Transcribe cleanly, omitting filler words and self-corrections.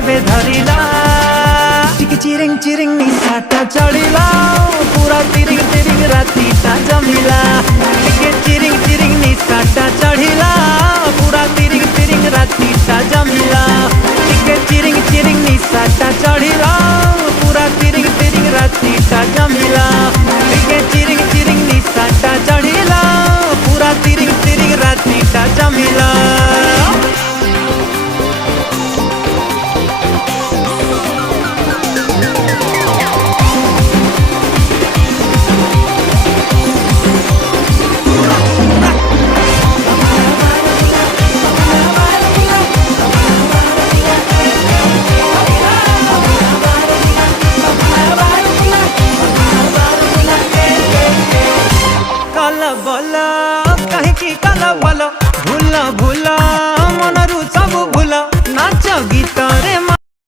धरिला टिक चिरिंग चिरिंग निसाटा चढ़िला पूरा तिरिंग तिरिंग रातीटा जमिला टिके चिरिंग चिरिंग निसाटा चढ़िला पूरा तिरिंग तिरिंग रातीटा जमिला टिके चिरिंग चिरिंग निसाटा चढ़िला पूरा तिरिंग तिरिंग रातीटा जमिला।